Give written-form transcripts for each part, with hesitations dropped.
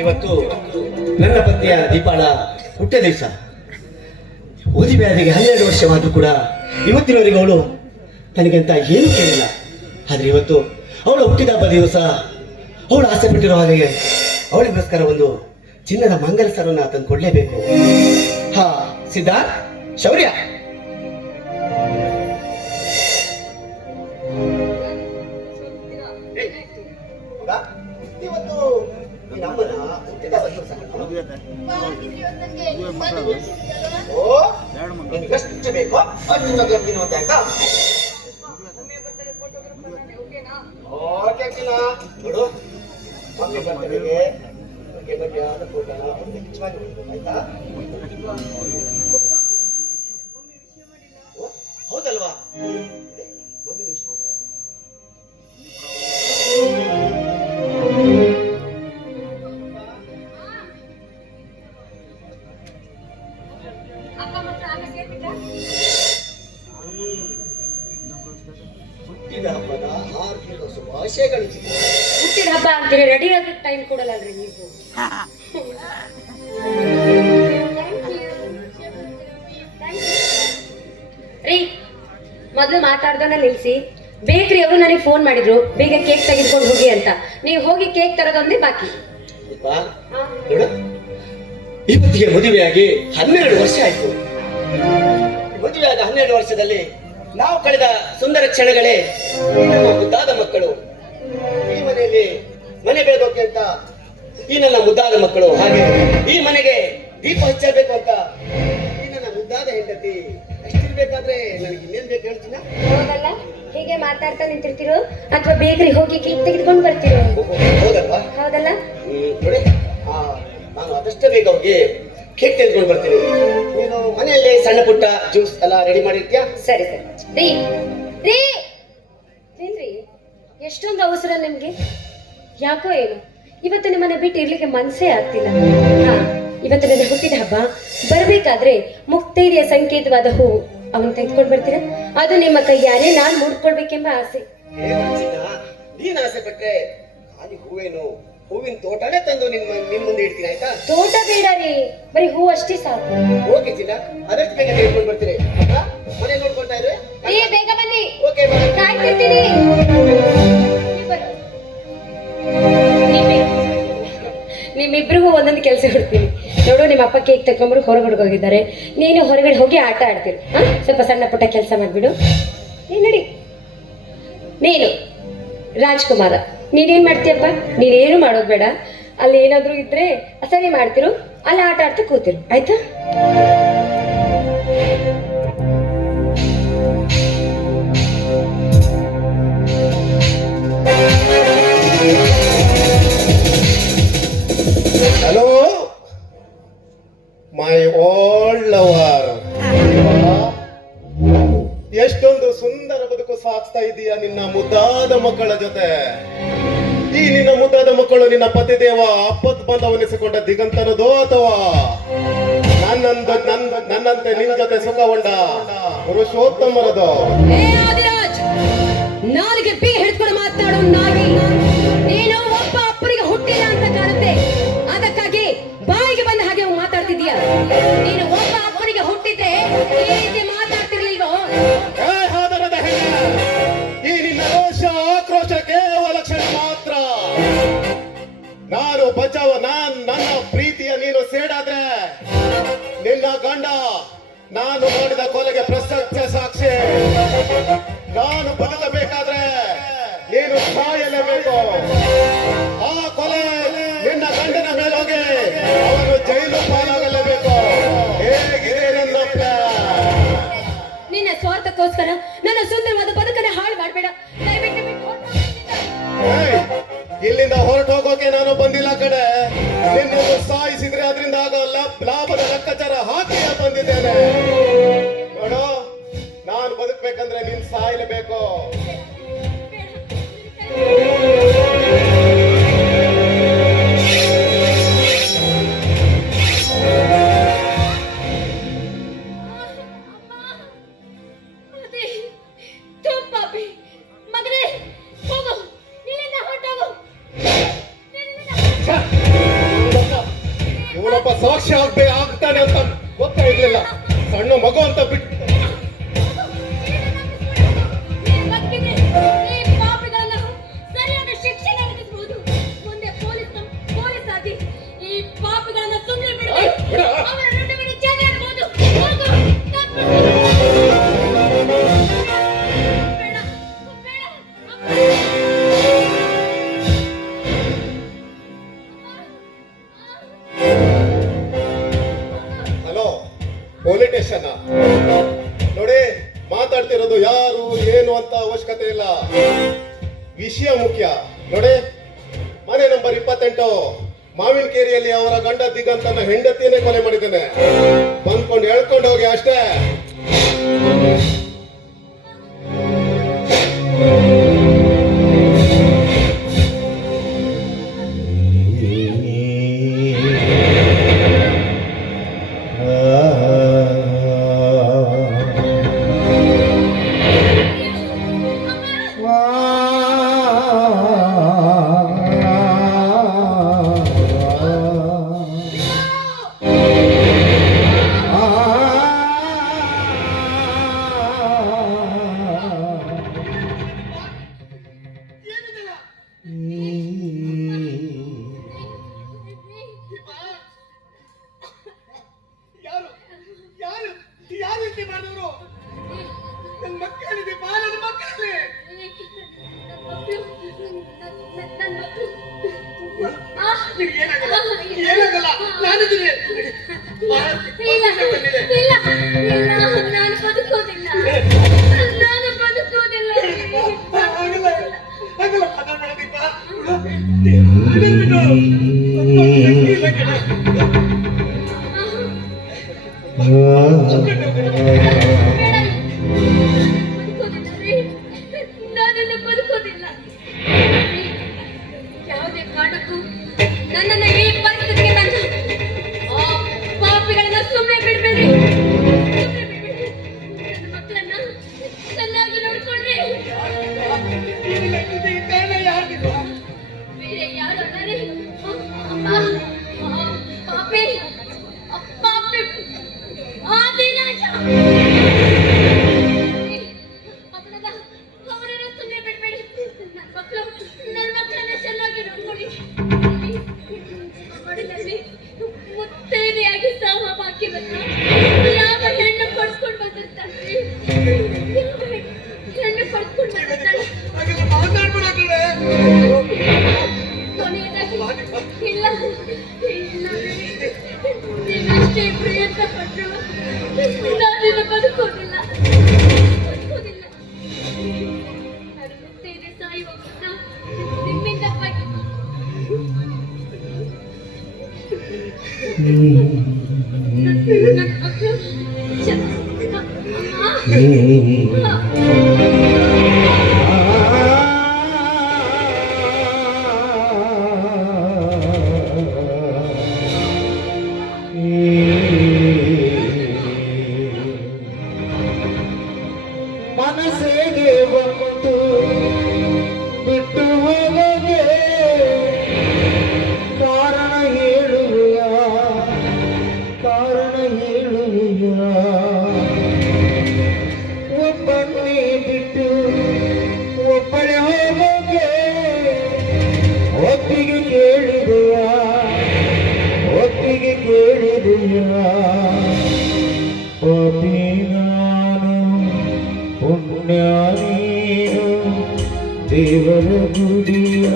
ಇವತ್ತು ನನ್ನ ಪತ್ನಿಯ ದೀಪಾಳ ಹುಟ್ಟ ದಿವಸ. ಓದಿ ಬ್ಯಾದಿಗೆ 12 ವರ್ಷವಾದರೂ ಕೂಡ ಇವತ್ತಿನವರೆಗೆ ಅವಳು ನನಗಂತ ಏನು ಕೇಳಿಲ್ಲ. ಆದ್ರೆ ಇವತ್ತು ಅವಳು ಹುಟ್ಟಿದ ಹಬ್ಬ ದಿವಸ ಅವಳು ಆಸೆ ಪಟ್ಟಿರೋ ಹಾಗೆ ಅವಳಿಗೋಸ್ಕರ ಒಂದು ಚಿನ್ನದ ಮಂಗಲ ಸರವನ್ನು ತಂದು ಕೊಡ್ಲೇಬೇಕು. ಹಾ ಸಿದ್ಧಾರ್ಥ್, ಶೌರ್ಯ, ಇವತ್ತು ನಮ್ಮನ ಹುಟ್ಟಿದ ಎಷ್ಟು ಬೇಕೋ ಅಷ್ಟು ತಗೊಳ್ತೀನಿ ಅಂತ ಆಯ್ತಾ? ಓಕೆ ನೋಡು, ಮಮ್ಮಿ ಬರ್ತಡೆಗೆ ಬಗ್ಗೆ ಆದ ಫೋಟೋ ಆಯ್ತಾ? ಹೌದಲ್ವಾ? ಒಂದು ನಿಮಿಷ ಹುಟ್ಟಿದ ಹಬ್ಬದ ಹಾರ್ದಿಕ ಶುಭಾಶಯಗಳು. ಹುಟ್ಟಿದ ಹಬ್ಬ ಅಂತೀರಿ, ರೆಡಿ ಆಗ ಟೈಮ್ ಕೊಡಲ್ಲಲ್ರಿ ನೀವು. ರೀ, ಮೊದಲು ಮಾತಾಡ್ದನ್ನ ನಿಲ್ಸಿ. ಬೇಕ್ರಿ ಅವರು ನನಗೆ ಫೋನ್ ಮಾಡಿದ್ರು, ಬೇಗ ಕೇಕ್ ತೆಗೆದುಕೊಂಡು ಹೋಗಿ ಅಂತ. ನೀವು ಹೋಗಿ ಕೇಕ್ ತರೋದೊಂದೇ ಬಾಕಿ. ಇವತ್ತಿಗೆ ಮದುವೆಯಾಗಿ 12 ವರ್ಷ ಆಯ್ತು. ಮದುವೆಯಾದ 12 ವರ್ಷದಲ್ಲಿ ನಾವು ಕಳೆದ ಸುಂದರ ಕ್ಷಣಗಳೇ ನಮ್ಮ ಮುದ್ದಾದ ಮಕ್ಕಳು. ಈ ಮನೆಯಲ್ಲಿ ಮನೆ ಬೆಳಗೋಕೆ ಅಂತ ಈ ನನ್ನ ಮುದ್ದಾದ ಮಕ್ಕಳು, ಹಾಗೆ ಈ ಮನೆಗೆ ದೀಪ ಹಚ್ಚಬೇಕು ಅಂತ ಈ ನನ್ನ ಮುದ್ದಾದ ಹೆಂಡತಿ. ಅಷ್ಟಿರ್ಬೇಕಾದ್ರೆ ನನಗೆ ಇನ್ನೇನ್ ಬೇಕು ಹೇಳ್ತೀನ? ಹೌದಲ್ಲ, ಹೀಗೆ ಮಾತಾಡ್ತಾ ನಿಂತಿರ್ತಿರೋ ಅಥವಾ ಬೇಕ್ರಿ ಹೋಗಿ ಕೇಕ್ ತೆಗೆದುಕೊಂಡು ಬರ್ತಿರೋ? ಹೌದಲ್ವಾ? ಹೌದಲ್ಲ. ನೋಡಿ, ನಾನು ಆದಷ್ಟೇ ಬೇಗ ಹೋಗಿ ಕೇಕ್ ತೆಗೆದುಕೊಂಡು ಬರ್ತೀನಿ. ನೀನು ಮನೆಯಲ್ಲಿ ಸಣ್ಣ ಪುಟ್ಟ ಜ್ಯೂಸ್ ಎಲ್ಲ ರೆಡಿ ಮಾಡಿರ್ತೀಯಾ? ಸರಿ ಸರಿ. ರೀ ರೀ ಏನ್ರಿ, ಎಷ್ಟೊಂದು ಅವಸರ ನಿಮ್ಗೆ? ಯಾಕೋ ಏನು ಇವತ್ತು ನಿಮ್ಮನ್ನ ಬಿಟ್ಟು ಇರ್ಲಿಕ್ಕೆ ಮನಸ್ಸೇ ಆಗ್ತಿಲ್ಲ. ಹಾ, ಇವತ್ತು ನನ್ನ ಹುಟ್ಟಿದ ಹಬ್ಬ. ಬರ್ಬೇಕಾದ್ರೆ ಮುಕ್ತೈದೆಯ ಸಂಕೇತವಾದ ಹೂವು ಅವನ್ ತೆಗೆದುಕೊಂಡು ಬರ್ತೀರಾ? ಅದು ನಿಮ್ಮ ಕೈಯಾರೆ ನಾನು ಮುಡ್ಕೊಳ್ಬೇಕೆಂಬ ಆಸೆ. ನೀನ್ ಆಸೆ ಪಟ್ರೆ ಖಾಲಿ ಹೂವೇನು, ಹೂವಿನ ತೋಟನೇ ತಂದು ನಿನ್ ಮುಂದೆ ಇಡ್ತೀನಿ ಆಯ್ತಾ? ತೋಟ ಬೇಡ ರೀ, ಬರೀ ಹೂ ಅಷ್ಟೇ ಸಾಕು. ಓಕೆ ಚಿನ್ನ, ಅದಷ್ಟು ಬೇಗ ತೆಗೆದುಕೊಂಡು ಬರ್ತೀನಿ. ಮನೆ ನೋಡ್ಕೊಳ್ತಾ ಇದ್ರೆ ಬೇಗ ಬನ್ನಿ. ಓಕೆ, ಕಾಯ್ತಿರ್ತೀನಿ. ನಿಮ್ಮಿಬ್ರಿಗೂ ಒಂದೊಂದು ಕೆಲಸ ಕೊಡ್ತೀನಿ ನೋಡು. ನಿಮ್ಮ ಅಪ್ಪ ಕೇಕ್ ತಗೊಂಡ್ರು ಹೊರಗಡೆ ಹೋಗಿದ್ದಾರೆ, ನೀನು ಹೊರಗಡೆ ಹೋಗಿ ಆಟ ಆಡ್ತೀರಿ. ಸ್ವಲ್ಪ ಸಣ್ಣ ಪುಟ್ಟ ಕೆಲಸ ಮಾಡ್ಬಿಡು. ನಡಿ. ನೀನು ರಾಜ್ಕುಮಾರ, ನೀನೇನ್ ಮಾಡ್ತೀಯಪ್ಪ? ನೀನೇನು ಮಾಡೋದು ಬೇಡ. ಅಲ್ಲಿ ಏನಾದ್ರು ಇದ್ರೆ ಸರಿ ಮಾಡ್ತಿರು, ಅಲ್ಲಿ ಆಟ ಆಡ್ತಾ ಕೂತಿರು ಆಯ್ತಾ? ಹಲೋ ಮೈ ಓಲ್ಡ್ ಲವರ್, ಎಷ್ಟೊಂದು ಸುಂದರ ಬದುಕು ಸಾಗಿಸ್ತಾ ಇದೀಯ ನಿನ್ನ ಮುದ್ದಾದ ಮಕ್ಕಳ ಜೊತೆ. ಈ ನಿನ್ನ ಮುದ್ದಾದ ಮಕ್ಕಳು ನಿನ್ನ ಪತಿದೇವ ಆಪತ್ ಬಾಂಧವನಿಸಿಕೊಂಡ ದಿಗಂತನದೋ ಅಥವಾ ನನ್ನಂತೆ ನಿನ್ ಜೊತೆ ಸುಖಗೊಂಡ ಪುರುಷೋತ್ತಮರದೋ? ನಾಲಿಗೆ ಬಿ ಹಿಡ್ಕೊಂಡು ಮಾತಾಡೋ ನಾಯಿ. ನೀನು ಒಬ್ಬ ಅಪ್ಪನಿಗೆ ಹುಟ್ಟಿಲ್ಲ ಅಂತ ಕಾಣುತ್ತೆ, ಅದಕ್ಕಾಗಿ ಬಾಯಿಗೆ ಬಂದ ಹಾಗೆ ಮಾತಾಡ್ತಿದೀಯ. ನೀನು ಒಬ್ಬ ಅಪ್ಪನಿಗೆ ಹುಟ್ಟಿದ್ರೆ ಈ ರೀತಿ ಮಾತಾಡ್ತಿರ್ಲಿಲ್ವೋ? ಈ ನಿನ್ನ ರೋಷ ಆಕ್ರೋಶ ಕೇವಲ ಕ್ಷಣ ಮಾತ್ರ. ನಾನು ಬಚಾವ, ನನ್ನ ಪ್ರೀತಿಯ ನೀನು ಸೇಡಾದ್ರೆ ನಿನ್ನ ಗಂಡ ನಾನು ಮಾಡಿದ ಕೊಲೆಗೆ ಪ್ರಸಕ್ತ ಸಾಕ್ಷಿ. ನಾನು ಬದುಕಬೇಕಾದ್ರೆ ನೀನು ಸಾಯಲೇಬೇಕು. ಆ ಕೊಲೆ ನಿನ್ನ ಗಂಡನ ಮೇಲೆ ಹೋಗಿ ಅವನು ಜೈಲು ಪಾಲಾಗಲೇಬೇಕು. ಹೇಗಿದೆ ನನ್ನ ಪ್ಲಾನ್? ನಿನ್ನ ಸ್ವಾರ್ಥಕ್ಕೋಸ್ಕರ ನನ್ನ ಸುಂದರವಾದ ಬದುಕನ್ನ ಹಾಳು ಮಾಡಬೇಡ. ದಯವಿಟ್ಟು ಬಿಟ್ಟು ಇಲ್ಲಿಂದ ಹೊರಟು ಹೋಗೋಕೆ ನಾನು ಬಂದಿಲ್ಲ ಕಡೆ. ನಿನ್ನನ್ನು ಸಾಯಿಸಿದ್ರೆ ಅದರಿಂದ ಆಗೋ ಲಾಭದ ಲೆಕ್ಕಾಚಾರ ಹಾಕಿ ಬಂದಿದ್ದೇನೆ. ನೋಡು, ನಾನು ಬದುಕಬೇಕಂದ್ರೆ ನೀನ್ ಸಾಯಲೇಬೇಕು. ಮಾಡುವಂತ ಅವಶ್ಯಕತೆ ಇಲ್ಲ. ವಿಷಯ ಮುಖ್ಯ. ನೋಡಿ, ಮನೆ ನಂಬರ್ 28 ಮಾವಿನಕೇರಿಯಲ್ಲಿ ಅವರ ಗಂಡ ದಿಗಂತನ ಹೆಂಡತಿಯನ್ನೇ ಕೊಲೆ ಮಾಡಿದ್ದೇನೆ. ಬಂದ್ಕೊಂಡು ಹೇಳ್ಕೊಂಡು ಹೋಗಿ ಅಷ್ಟೇ. ಯಾವುದೇ ಕಾರಣಕ್ಕೂ ನನ್ನನ್ನು ಈ ಪರಿಸ್ಥಿತಿಗೆ ತಂದ ಆ ಪಾಪಿಗಳನ್ನ ಸುಮ್ಮನೆ ಬಿಡ್ಬೇಡಿ. ನನ್ನ ಮಕ್ಕಳನ್ನ ಚೆನ್ನಾಗಿ ನೋಡ್ಕೊಂಡ್ರೆ ಬೇರೆ ಯಾರು ಅಲ್ಲರೇ ಪಾಪಿ ಪಾಪಿ ಆದಿರಾಜ. ಅವರನ್ನ ಸುಮ್ಮನೆ ಬಿಡ್ಬೇಡಿ. ನನ್ನ ಮಕ್ಕಳನ್ನ ಚೆನ್ನಾಗಿ ನೋಡ್ಕೊಳ್ಳಿ. ಮುತ್ತೈದೆಯಾಗಿ ಸಹ ಬಾಕಿವನ್ನ ಯಾವ ಹೆಣ್ಣು ಪಡ್ಸ್ಕೊಂಡು ಬಂದಿರ್ತಾಳೆ, ಹೆಣ್ಣು ಪಡ್ಸ್ಕೊಂಡು ಬಂದಿರ್ತಾಳೆ. ಕೊನೆಯದಾಗಿ ಇಲ್ಲ ನೀನಷ್ಟೇ ಪ್ರಯತ್ನ ಪಟ್ಟರು ನಾನಿನ್ನು ಬದುಕೋದಿಲ್ಲ. ನಾನು ಮುತ್ತೈದೆ ಸಾಯುವ ಮುನ್ನ ನಿಮ್ಮಿಂದ ನನ್ನ ಮಕ್ಕಳು ಮನಸ್ಸಿಗೆ ಬಂತು ಬಿಟ್ಟು ಹೋಗೋಗೆ ಕಾರಣ ಹೇಳುವೆಯ ಒಬ್ಬನ್ನೇ ಬಿಟ್ಟು ಒಬ್ಬಳೆ ಹೋಗೋಗೆ ಒಪ್ಪಿಗೆ ಕೇಳಿದೆಯ ಪಾಪಿ ನಾನು ಪುಣ್ಯ ನೀನು ದೇವರ ಗುಡಿಯ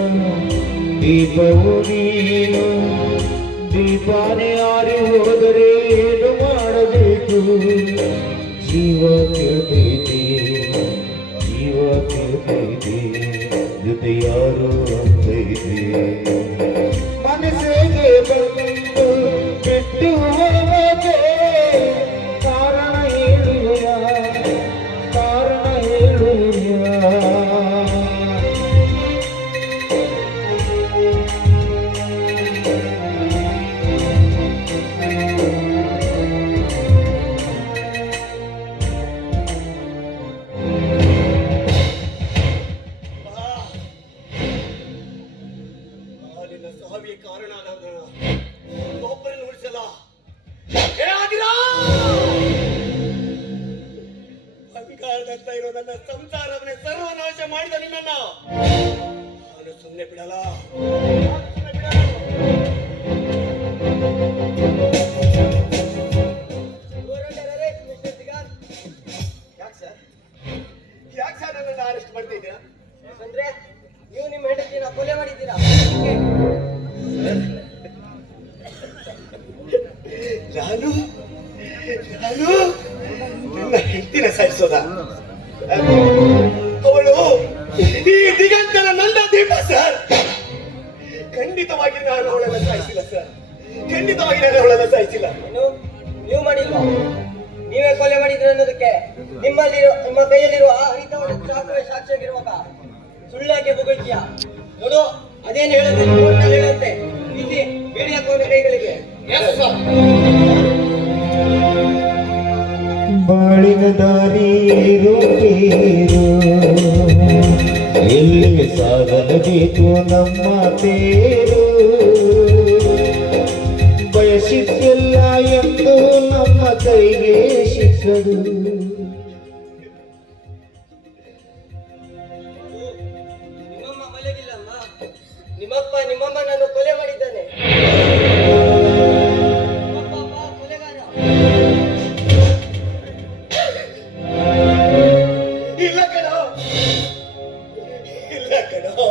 ದೀಪವು ನೀನು. ದೀಪಾನೆ ಆರಿ ಹೋದರೆ ಏನು ಮಾಡಬೇಕು? ಜೀವ ಕೇಳ್ತೈತಿ ಜೊತೆ ಯಾರು ಅಂತೈತಿ. ಮನಸ್ಸಿಗೆ ಬಂತು ಬಿಟ್ಟು ಹೋಗೋಕೆ ಕಾರಣ ಹೇಳುವೆಯ ಸಾವಿಗೆ ಕಾರಣ ಒಬ್ಬರನ್ನು ಉಳಿಸಲ್ಲ. ಬಂಗಾರದಂತ ಇರೋ ನನ್ನ ಸಂಸಾರವನ್ನೇ ಸರ್ವನಾಶ ಮಾಡಿದ ನಿನ್ನನ್ನು ನಾನು ಸುಮ್ಮನೆ ಬಿಡಲ್ಲ. ಯಾಕೆ ಸರ್ ನನ್ನನ್ನು ಅರೆಸ್ಟ್ ಮಾಡ್ತಿದ್ದೀರಾ? ಅಂದ್ರೆ ನೀವು ನಿಮ್ಮ ಹೆಂಡತಿನ ಕೊಲೆ ಮಾಡಿದ್ದೀರಾ? ನಾನು ನನ್ನ ಹೆಂಡತಿನ ಸಾಯಿಸೋದ? ಈ ದಿಗಂತನ ನನ್ನ ದೀಪ ಸರ್. ಖಂಡಿತವಾಗಿ ನಾನು ಅವಳನ್ನು ಸಾಯಿಸಿಲ್ಲ ಸರ್, ಖಂಡಿತವಾಗಿ ನಾನು ಅವಳನ್ನು ಸಾಯಿಸಿಲ್ಲ. ನೀವು ಮಾಡಿಲ್ವಾ? ನೀವೇ ಕೊಲೆ ಮಾಡಿದ್ರೆ ಅನ್ನೋದಕ್ಕೆ ನಿಮ್ಮ ಕೈಯಲ್ಲಿರುವ ಆ ಹರಿತವಾದ ಚಾಕುವೆ ಸಾಕ್ಷಿಯಾಗಿರುವಾಗ ಸುಳ್ಳಾಕೆ ಬೊಗಳ್ತೀಯ? ನೋಡು, ಅದೇನು ಹೇಳುತ್ತೆ ಕೋರ್ಟ್ನಲ್ಲಿ ಹೇಳುತ್ತೆ. ಇಲ್ಲಿ ಬೇಡಿ ಹಾಕೋಣ ಕೈಗಳಿಗೆ. ಬಾಳಿನ ದಾರಿಯೇರು ಎಲ್ಲಿ ಸಾಗಬೇಕು ನಮ್ಮ ತೇರು, ಬಯಸಿದ್ದೆಲ್ಲ ಎಂದು ನಮ್ಮ ಕೈಗೆ ಸಿಕ್ಕದು. ನಿಮ್ಮಮ್ಮ ಮಲಗಿಲ್ಲಮ್ಮ. ನಿಮ್ಮಪ್ಪ ನಿಮ್ಮಮ್ಮನನ್ನು ಕೊಲೆ ಮಾಡಿದ್ದಾನೆ. ನಿಮ್ಮಪ್ಪ ಕೊಲೆಗಾರ. ಇಲ್ಲ ಕಣೋ, ಇಲ್ಲ ಕಣೋ,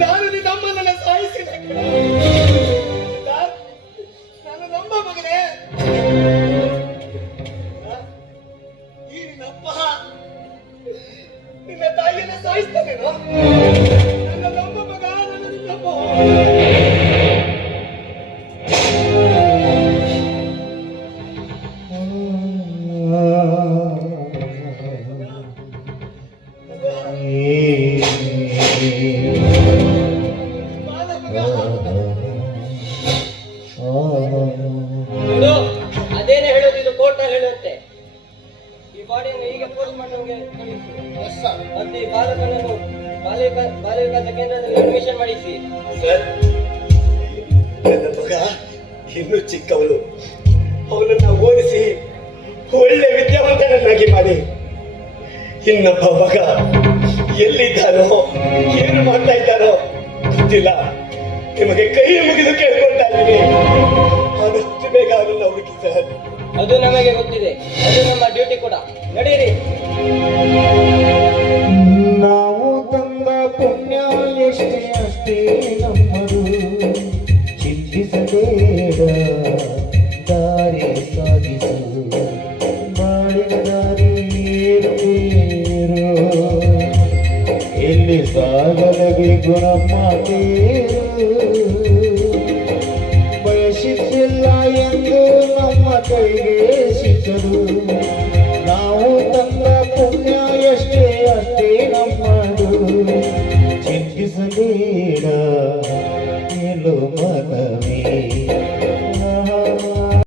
ನಾನು ನಿನ್ನಮ್ಮನನ್ನ ಸಾಯಿಸಿಲ್ಲ ಕಣೋ. ನಾನು ನಮ್ಮ ಮಗನೇ. ಈ ನಿನ್ನಪ್ಪ ನಿನ್ನ ತಾಯಿಯನ್ನ ಸಾಯಿಸ್ತಾನೇನೋ? ನನ್ನ ನಮ್ಮ ಮಗ, ನನ್ನ ನಿನ್ನಪ್ಪ. ನೋಡು, ಅದೇನೇ ಹೇಳೋದು, ಇದು ಕೋರ್ಟ್ನಲ್ಲಿ ಹೇಳುತ್ತೆ. ಈ ಬಾಡಿಯನ್ನು ಹೀಗೆ ಪೋಸ್ಟ್ ಮಾಡೋಂಗೆ ಕಳಿಸಿ. ಮತ್ತೆ ಈ ಬಾಲಕನನ್ನು ಬಾಲ್ಯವಿಕಾಸ ಕೇಂದ್ರದಲ್ಲಿ ಅಡ್ಮಿಷನ್ ಮಾಡಿಸಿ. ಸರ್, ನನ್ನ ಮಗ ಇನ್ನೂ ಚಿಕ್ಕವಳು, ಅವನನ್ನ ಓದಿಸಿ ಒಳ್ಳೆ ವಿದ್ಯಾವಂತನನ್ನಾಗಿ ಮಾಡಿ ಇನ್ನೊಬ್ಬ ಮಗ ಎಲ್ಲಿದ್ದಾನೋ ಏನು ಮಾಡ್ತಾ ಇದ್ದಾನೋ ಗೊತ್ತಿಲ್ಲ. ನಿಮಗೆ ಕೈ ಮುಗಿದು ಕೇಳ್ಕೊಳ್ತಾ ಇದ್ದೀನಿ, ಆದಷ್ಟು ಬೇಗ ಅವನನ್ನ ಹುಡುಕಿ ಸರ್. ಅದು ನಮಗೆ ಗೊತ್ತಿದೆ, ಅದು ನಮ್ಮ ಡ್ಯೂಟಿ ಕೂಡ. ನಡೀರಿ. ನಾವು ತಂದ ಪುಣ್ಯ ಎಷ್ಟೇ ಅಷ್ಟೇ ನಮ್ಮದು, ಚಿಂತಿಸಬೇಡ ದಾರಿ ಸಾಗಿಸು, ಬಾಳಿನ ದಾರಿ ಏರು ಎಲ್ಲಿ ಸಾಗಲೇಬೇಕು ನಮ್ಮ ತೇರು, ಬಯಸಿದ್ದಿಲ್ಲ ಎಂದು ನಮ್ಮ ಕೈಗೆ ಸಿಕ್ಕದು. ನಾವು ತಂದ ಪುಣ್ಯ ಎಷ್ಟೇ ಅಷ್ಟೇ